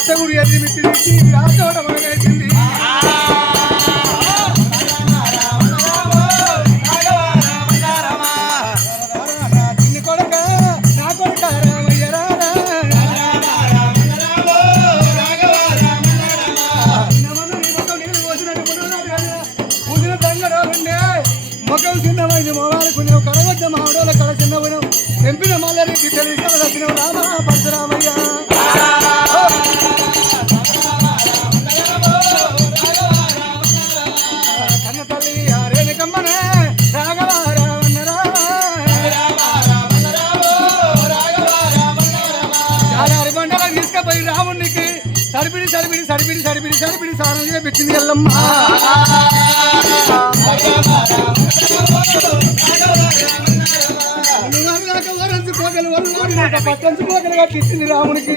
చూడు ఎన్ని ఎత్తి మిత్తి తెచ్చి ఆ పట్టంచుకోగలు కట్టించింది రామునికి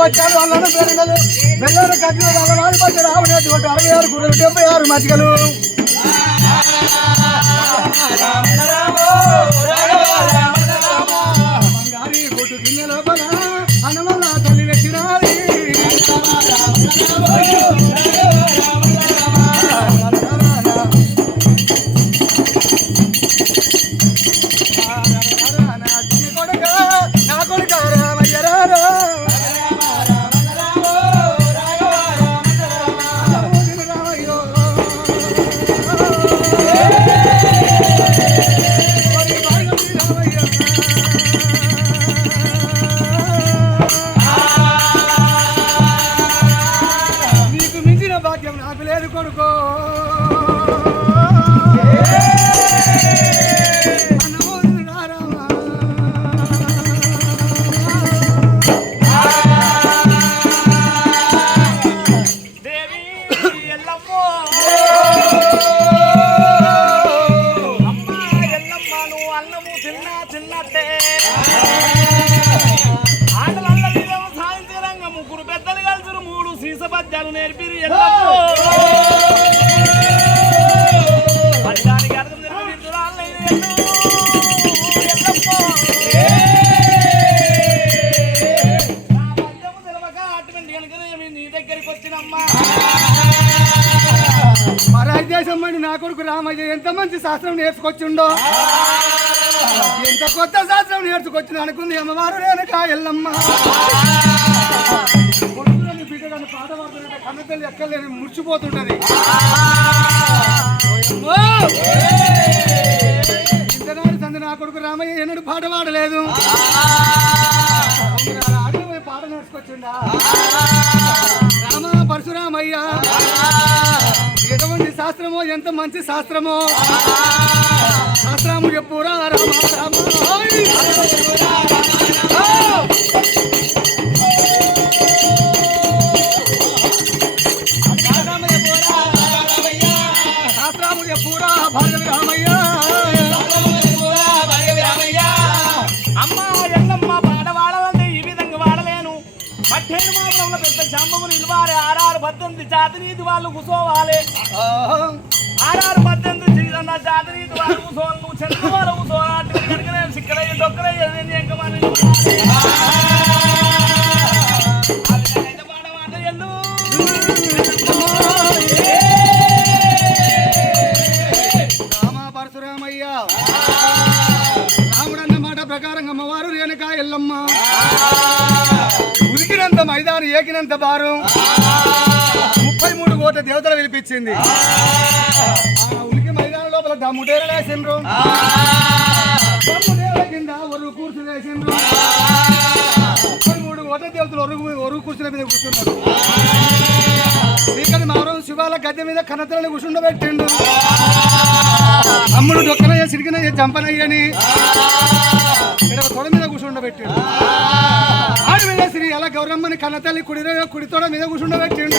బచ్చాలు వాళ్ళను పెరగలు బెల్లారు కట్టిన వాళ్ళ వాడి రావనేటువంటి అరవై ఆరు డెబ్బై ఆరు కొట్టు గిన్నె లోపల అన్నమల్ల తల్లి పెట్టినాది పాడుతుంటే కన్నతల్లి ఎక్కలేని ముడిచిపోతుంటది! ఇంతనాడు సంది నా కొడుకు రామయ్య ఎన్నడు పాట పాడలేదు అవునురా, ఆడికి పోయి పాట నేర్చుకొచ్చిండా రామ పరశురామయ్య ఎటువంటి శాస్త్రమో ఎంత మంచి శాస్త్రమో శాస్త్రము చెప్పురా రామ రామ పద్దెనిమిది జాతనీతి వాళ్ళు కూసోవాలి ఆహా! ఆరారు పద్దెనిమిది జీవన జాతనీతి వాళ్ళు కూసోవాలి నువ్వు చెందిన వాళ్ళు కూసోవాలి కనుకనే సిక్కలయ్యి డొక్కలయ్యి ఎంకమని పాట పరశురామయ్య మాట అమ్మవారు రేణుక ఎల్లమ్మ. ఉరికినంత మైదానం ఏకినంత భారం. కోట్ల దేవతలు పిలిపించింది. ఆ. ఉనికి మైదానం లోపల దమ్ముటేర వేసిండ్రు దమ్ముటేర కింద ఒరుగు కూర్చుని వేసిండ్రు మూడు కోట్ల దేవతలు ఒరుగు ఒరుగు కూర్చుని మీద కూర్చున్నారు. శ్రీకరి మావరం శివాల గద్దె మీద కన్నతలని కూర్చుండబెట్టిండు. అమ్ముడు డొక్కనయ్య సిరిగినయ్య చంపనయ్యని ఇక్కడ తొడ మీద కూర్చుండబెట్టిండు. ఆడి మీద శ్రీ అలా గౌరమ్మని కన్నతల్లి కుడి కుడి తొడ మీద కూర్చుండబెట్టిండు.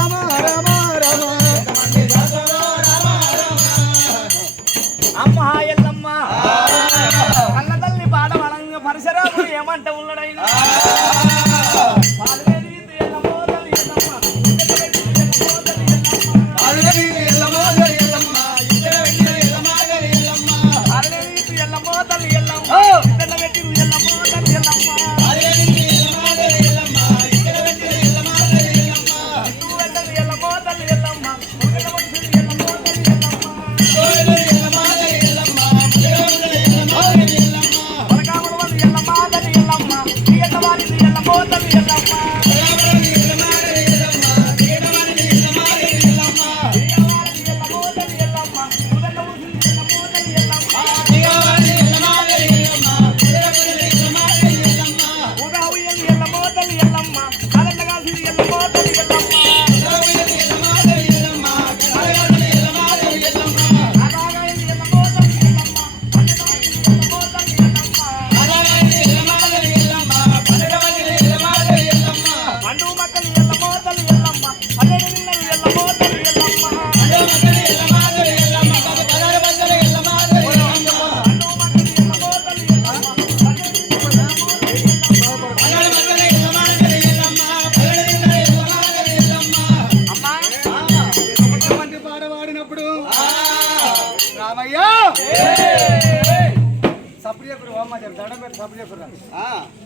ಅಮ್ಮ ಎಲ್ಲ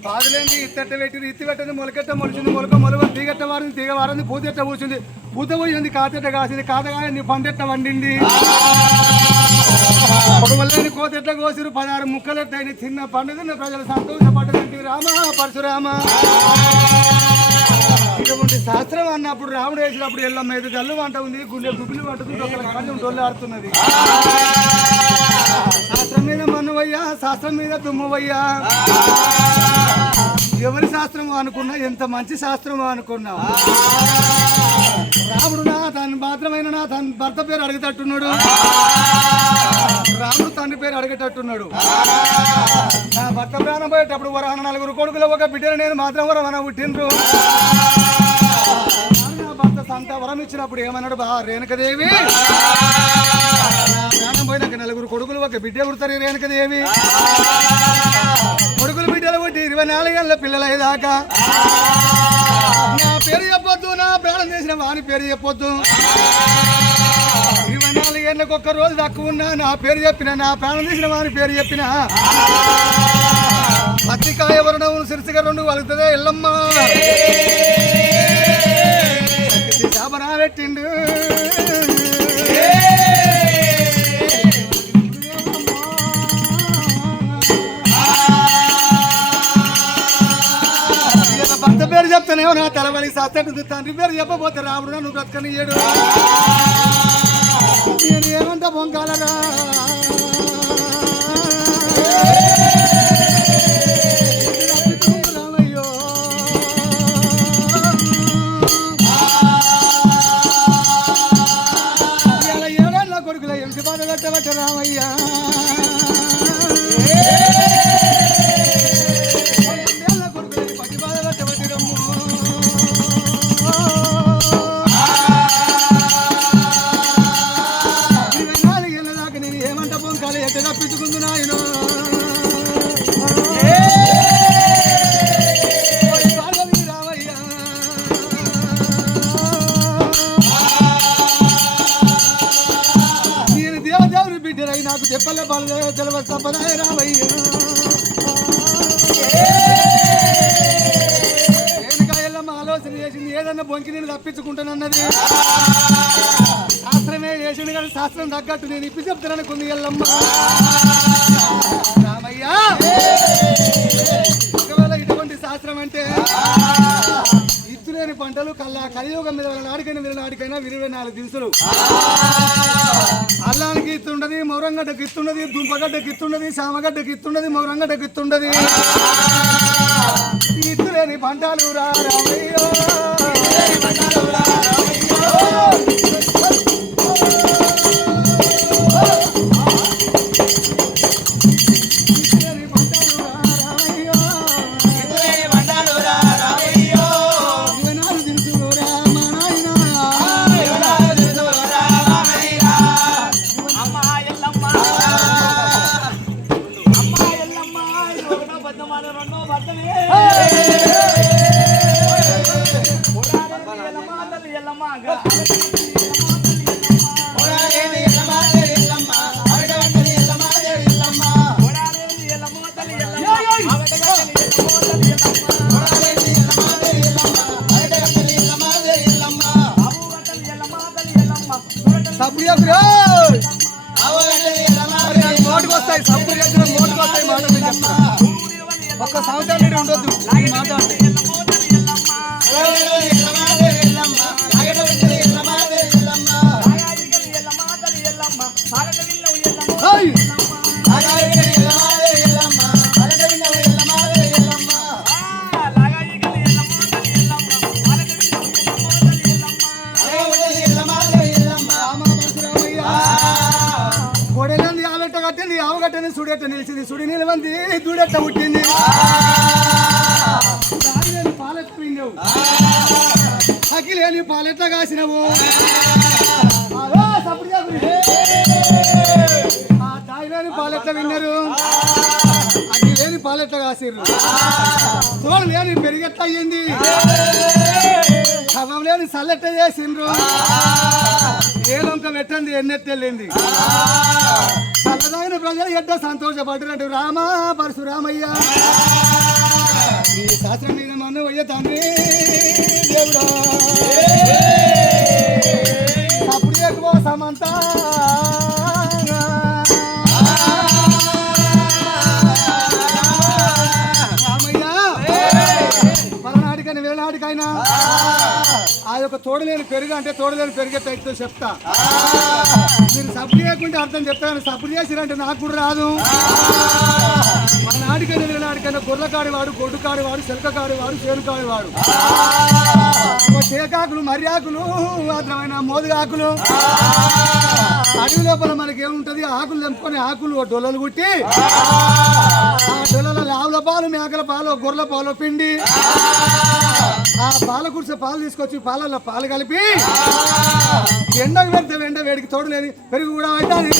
పాదులేంది ఇత్తట్ట పెట్టి ఇత్తి పెట్టింది మొలకెట్ట మొలిచింది మొలక మొలక తీగట్ట వారింది తీగ వారింది పూతెట్ట పూసింది పూత పోయింది కాతెట్ట కాసింది కాతగాయంది పంటెట్ట వండింది. ఒక వల్లని కోతెట్ల కోసిరు పదహారు ముక్కలెట్టయిన చిన్న పండుగ ప్రజలు సంతోషపడ్డదంటే? రామ పరశురామ. ఇటువంటి శాస్త్రం అన్నప్పుడు రాముడు వేసినప్పుడు ఎల్లమ్మ మీద జల్లు వంట ఉంది గుండె గుబిలు పట్టుకుంటే ఒక కన్ను డొల్లాడుతున్నది శాస్త్రం మీద మన్నువయ్యా శాస్త్రం మీద దుమ్మవయ్యా. ఎవరి శాస్త్రం అనుకున్నా ఎంత మంచి శాస్త్రం అనుకున్నా. రాముడు నా తను మాత్రమైన నా తన భర్త పేరు అడిగేటట్టున్నాడు. రాముడు తండ్రి పేరు అడిగేటట్టున్నాడు. నా భర్త ప్రాణం పోయేటప్పుడు వరహన నలుగురు కొడుకులు ఒక బిడ్డను నేను మాత్రం వరహన పుట్టిండ్రు. నా భర్త సంత వరం ఇచ్చినప్పుడు ఏమన్నాడు? బా రేణుకదేవి నా ప్రాణం పోయినాక నలుగురు కొడుకులు ఒక బిడ్డ పుడతారు రేణుకదేవి కొడుకులు బిడ్డలు పుట్టి ఇరవై నాలుగేళ్ళ పిల్లలు అయ్యేదాకా నా పేరు చెప్పొద్దు నా ప్రాణం చేసిన వాని పేరు చెప్పొద్దు. ఇరవై నాలుగేళ్ళకి ఒక్క రోజు తక్కువ ఉన్నా నా పేరు చెప్పిన నా ప్రాణం చేసిన వాని పేరు చెప్పిన. పత్రికాయ వరణం సిరిసిగా రెండు వలుగుతుందే ఎల్లమ్మ. శాపనా పెట్టిండు. చెప్తానేమో నా తలవలి సత్తడు తండ్రి పేరు చెప్పబోతే రాముడు బ్రతకని ఏడు నేను ఏమంటా పొంగాలరా నాకు చెప్పలే బలే తెలవ తప్పదాయ రామయ్య ఆలోచన చేసింది? ఏదన్నా బొంకి నేను తప్పించుకుంటానన్నది. శాస్త్రమే చేసింది కానీ శాస్త్రం తగ్గట్టు నేను ఇప్పి చెప్తాననుకుంది ఎల్లమ్మ రామయ్య! ఒకవేళ ఇటువంటి శాస్త్రం అంటే ఇత్తులేని పంటలు కల్లా కలియుగం మీద నాడికైనా మీద నాడికైనా ఇరవై నాలుగు దినుసులు. అల్లానికి ఇత్తుండది మౌరంగడ్డకి ఇత్తుండది దుంపగడ్డకి ఇత్తుండది సామగడ్డకి ఇత్తుండది మౌరంగడ్డకి ఇత్తుండది. ఇత్తులేని పంటలు రా రామయ్యో. చూడటం వస్తాయి సప్పుడు చెప్పిన వస్తాయి మాట ఒక్క సంవత్సరం ఉండొద్దు మాట్లాడితే కట్టని నిలిచింది సుడి నిలవంది దూడట్ట పుట్టింది. దానిలేని అఖిలేని పాలెట్ట కాసినవు. ఆ తాయిలేని పాలెట్ల విన్నారు అఖిలేని పాలెట్ట కాసిర్రు. తోడు లేని పెరిగెట్ట అయ్యింది కవం లేని సల్లెట్ట చేసిండ్రు. ఏలంక పెట్టండి ఎన్నెత్తెళ్ళింది. చల్లదాగిన ప్రజలు ఎడ్డ సంతోషపడ్డట్టు రామ పరశురామయ్య. నీ శాస్త్రం మీద మన్ను అయ్య తండ్రి దేవుడా. అప్పుడు ఎక్కువ సమంత. రామయ్య పలనాటికైనా వేలాడికైనా. యొక్క తోడలేని పెరుగు అంటే తోడలేని పెరిగే అయితే చెప్తా. మీరు సప్పు చేయకుంటే అర్థం చెప్తాను సప్పు చేసిరంటే నాకు కూడా రాదు. మన నాటికైనా వీళ్ళనాడికైనా గొర్రె కాడివాడు గొడ్డు కాడివాడు చెలక కాడివాడు చేను కాడివాడు చేకాకులు మర్యాకులు మాత్రమైన మోదుగాకులు. అడవి లోపల మనకి ఏముంటది ఆకులు తెంపుకొని ఆకులు డొల్లలు కుట్టి ఆ. డొల్లలో లావుల పాలు మేకల పాలు గొర్రెల పాలు పిండి. ఆ పాల కురిసే పాలు తీసుకొచ్చి పాలల్లో పాలు కలిపి ఎండకు పెడితే ఎండ వేడికి తోడు లేని పెరుగు కూడా అవుతుంది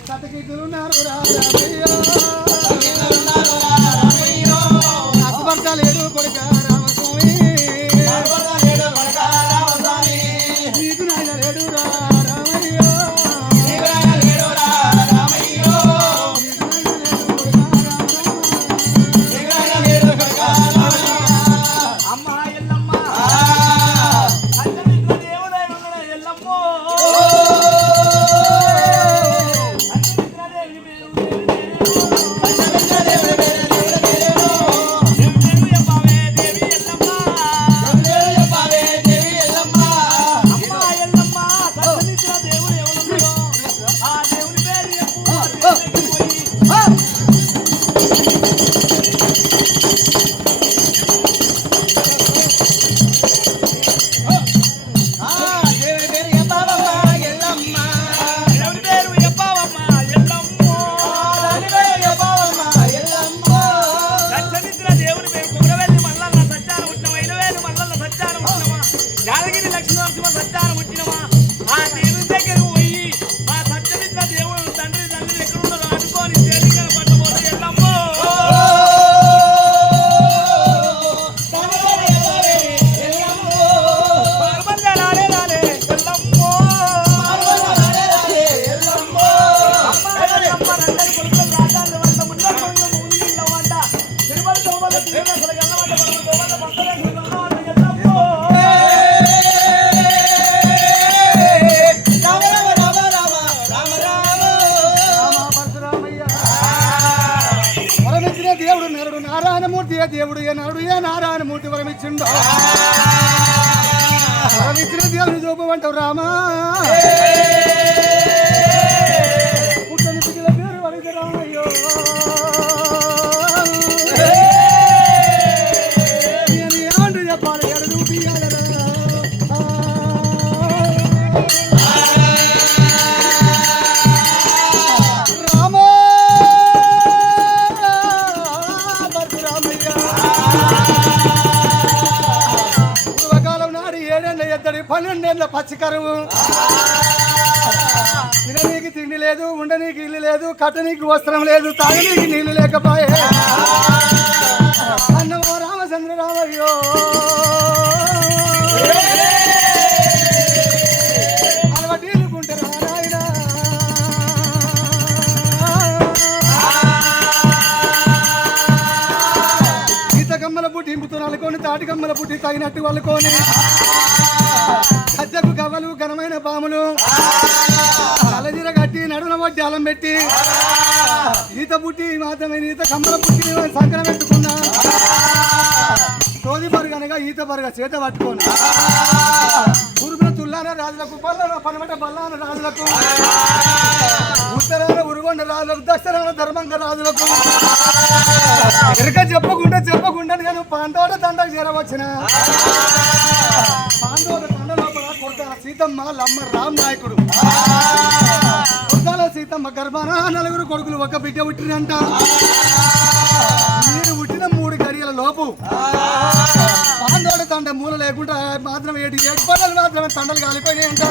సతకి ఉట్టిరు రామయ్య ఇచ్చిండో ఇచ్చిన దేవుని చూపమంటావు రామా. పుట్టని పిల్లల పేరు రామయ్యో. చెప్పాలి? ఎడదు ఎద్దడి పచ్చికరువు తిననీకి తిండి లేదు ఉండనీకి ఇల్లు లేదు కట్టనీకి వస్త్రం లేదు తాగనీకి నీళ్ళు లేకపోయే. అన్నమో రామచంద్ర రామయ్యో అలవాటీలుకుంటారా నాయనా. పుట్టి ఇంపుతో తాటి కమ్మల పుట్టి తగినట్టు వాళ్ళకొని హత్యకు గవ్వలు ఘనమైన పాములు. తలజీర కట్టి నడున వడ్డి అలం పెట్టి ఈత పుట్టి మాత్రమే ఈత కమ్మల పుట్టి సంకరం పెట్టుకున్నా. సోది పరుగనగా ఈత పరుగ చేత పట్టుకోను ఉరుగుల తుల్లాన రాజులకు పల్లన పనమట బల్లాన రాజులకు. ఉత్తరాన ఉరుగొండ రాజులకు దక్షిణాన ధర్మంగ రాజులకు. ఎరక చెప్పకుండా చెప్పకుండా నేను పాండవుల దండకు చేరవచ్చిన. సీతమ్మ లమ్మ రామ్ నాయకుడు. కొడతాల సీతమ్మ గర్భాన నలుగురు కొడుకులు ఒక బిడ్డ పుట్టినంట మీరు పుట్టిన మూడు గరియల లోపు పాండోడు తండ మూల లేకుండా మాత్రం ఏడు ఏడు మాత్రమే తండలు కాలిపోయినాయంట.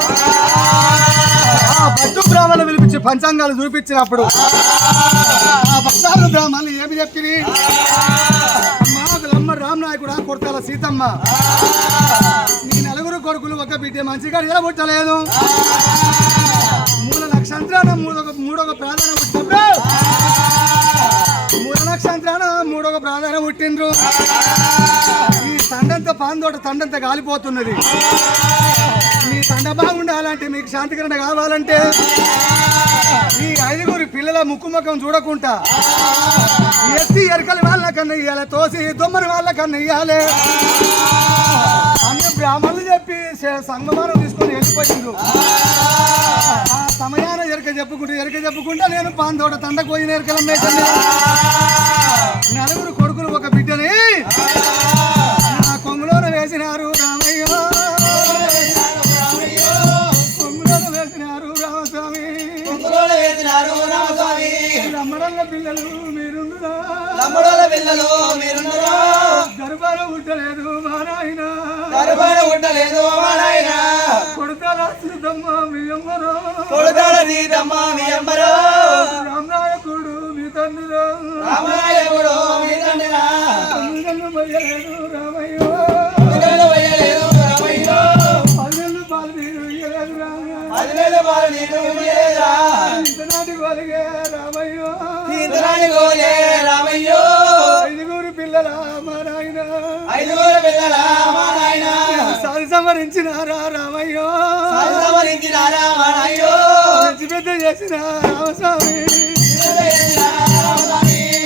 ఆ బ్రాహ్మణులు పిలిపించి పంచాంగాలు చూపించినప్పుడు ఆ పద్నాలుగు బ్రాహ్మణులు ఏమి చెప్పిరి? మాకు లమ్మ రామ్ నాయకుడు కొడతాల సీతమ్మ? ఒక బిడ్డ మంచిగా నిలబొట్టలేదు మూడు నక్షత్రాన మూడొక మూడొక ప్రాధాన్యం పుట్టినప్పుడు మూడు నక్షత్రాన మూడొక ప్రాధాన్యం పుట్టిండ్రు. ఈ తండంతా పాందోట తండంతా కాలిపోతున్నది మీ తండ బాగుండాలంటే మీకు శాంతికరణ కావాలంటే ఈ ఐదుగురు పిల్లల ముక్కు ముఖం చూడకుండా ఎత్తి ఎరకలి వాళ్ళ కన్నా ఇయ్యాలి తోసి దొమ్మరి వాళ్ళ కన్నా ఇయ్యాలి. అన్ని బ్రాహ్మణులు చెప్పి సంగమానం తీసుకొని వెళ్ళిపోయిండ్రు. ఆ. సమయాన ఎరక చెప్పుకుంటూ ఎరక చెప్పుకుంటా నేను పాందోట తండకు పోయిన ఎరకల మేకండి నలుగురు కొడుకులు ఒక బిడ్డని నా కొంగులోన వేసినారు రామయ్య. కొంగులోన వేసినారు రామస్వామి. రమ్మడల్ల పిల్లలు తమ్ముడోల పిల్లలు మీరున్నరా గర్భాల ఉండలేదు మా నాయన. దర్బార ఉండలేదు నాయన కొడతారా సీతమ్మ మీ అమ్మరా. కొడుతాడ సీతమ్మ మీ అమ్మరో. రామనాయకుడు మీ తండ్రిరా. రామాయకుడు మీ తండ్రినా తొమ్మిదళ్ళు మొయ్యలేదు రామయ్య. కుంకులోల వేయలేదు రామయ్యో. పన్నెండు పాలు మీరు ఇయ్యలేదు పాలు ఇంతనాటి రామయ్య. గోలే రామయ్యో. ఐదుగురు పిల్లల సారి సంవరించినారా రామయ్య నాయ్యో మంచి పెద్ద చేసిన రామస్వామి.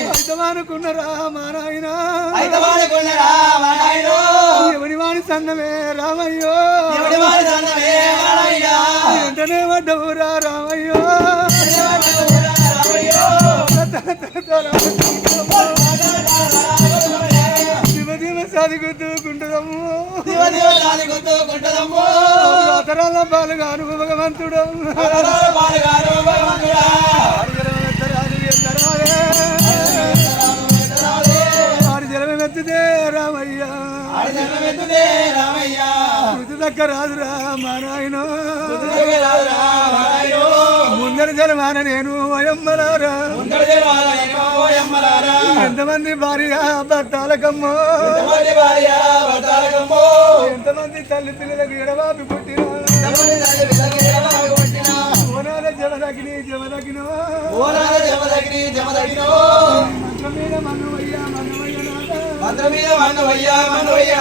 అయితమనుకున్నరా మా నాయన ఎవరి వాడి సన్నమే రామయ్యో. వెంటనే పడ్డవురా రామయ్యో. దాని గుర్తుకుంటదమ్మో అతరాల పాలుగాను భగవంతుడు. పాలుగారు భగవంతుడా. ఆడి జలమెత్తుదే రామయ్య. మృతి దక్క రాదురా మా నాయన ముందర జలమాన నేను ఓయమ్మలారా. ఎంతమంది భార్య భర్తాలకమ్మో. ఎంతమంది తల్లి పిల్లలకు ఎడవాపి పుట్టిన ఓనాల జవదగిని జవదగిన ఓనాల జమదగిని జమదగినో. మంత్రం మీద మన్నవయ్యా మన్నవయ్య నాథ. మంత్ర మీద మన్నవయ్యా మన్నవయ్య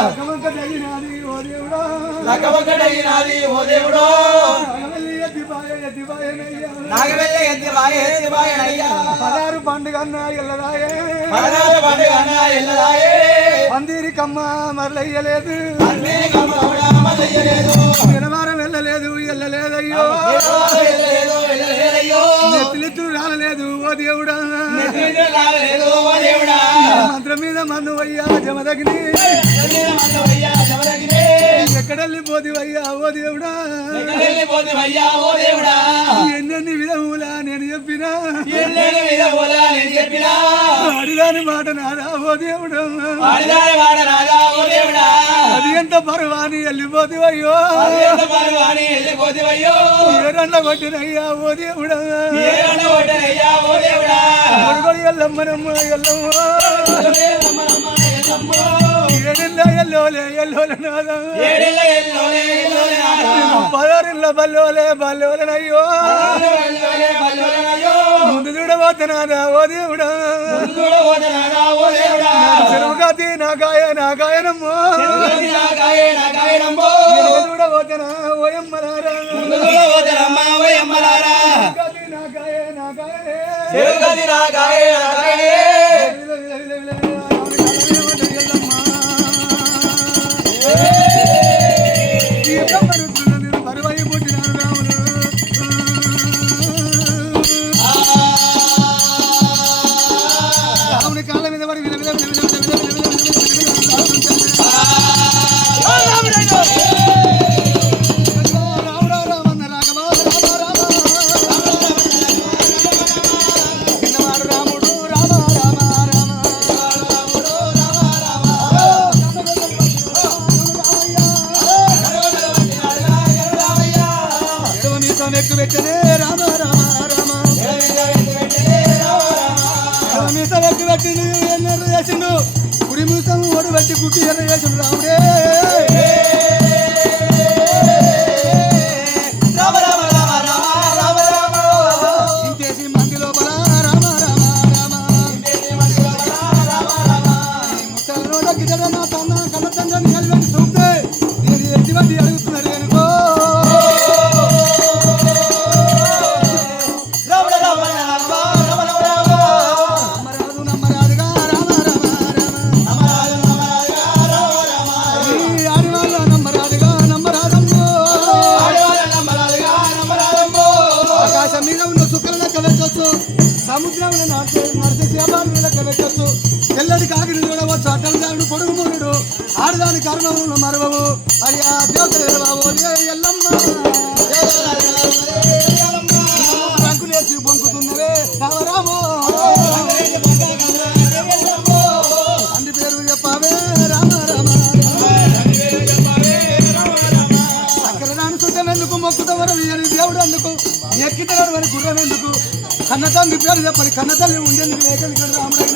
లక్కమంక తగినాది ఓ దేవుడా. లక్కమక్కడైనాది ఓ దేవుడో. పదారు పండుగ ఎల్లదాయే పదారు పండుగన్నా పందిరికమ్మ మరలయ్యలేదు. శనివారం వెళ్ళలేదు వెళ్ళలేదయ్యో. నెత్తిలిత్తులు రాలేదు ఓ దేవుడా. మంత్రం మీద మన్ను అయ్యా జమదగిని. ఎక్కడెళ్ళిపోతివయ్యా ఓ దేవుడా. ఓ దేవుడా. ఎన్నెన్ని విధములా నేను చెప్పినా. ఎల్లేని విధములా నేను చెప్పినా. అడిగాని మాట నాదా ఓ దేవుడా. ఓ దేవుడా. అది ఎంత పర్వాని వెళ్ళిపోతివయ్యో ఎంత పరువాని వెళ్ళిపోతివయ్యో ఏరన్న కొట్టినయ్యా ఓ దేవుడా. ఏ రన్న కొట్టనయ్యా ఓ దేవుడా. కొడుకొని ఎల్లమ్మనమ్మ ఎల్లమ్మ. ఎల్లమ్మో. పదోరిల్ల బల్లోలే బల్లోలనయ్యో ముందు చూడబోతున్నారా ఓ దేవుడా చెరువుకాతి నాకాయ నాకాయనమ్మో చూడబోతున్నా ఓయమ్మలారా నాకాయ నాకాయ నాకాయ குட்டி சொல்றாங்க కర్ణములు మరవవు. అయ్యా దేవతలు బాబు ఎల్లమ్మ. రంకులేసి బొంకుతున్నవే రామరామో. అన్ని పేరు చెప్పావే రామరామ. అక్కడ నానుకుంటానెందుకు మొక్కుతవరు వీరి దేవుడు అందుకు ఎక్కితరవని గుర్రం ఎందుకు? కన్న పేరు చెప్పని కన్న ఉండేందుకు లేకలికడు రాముడు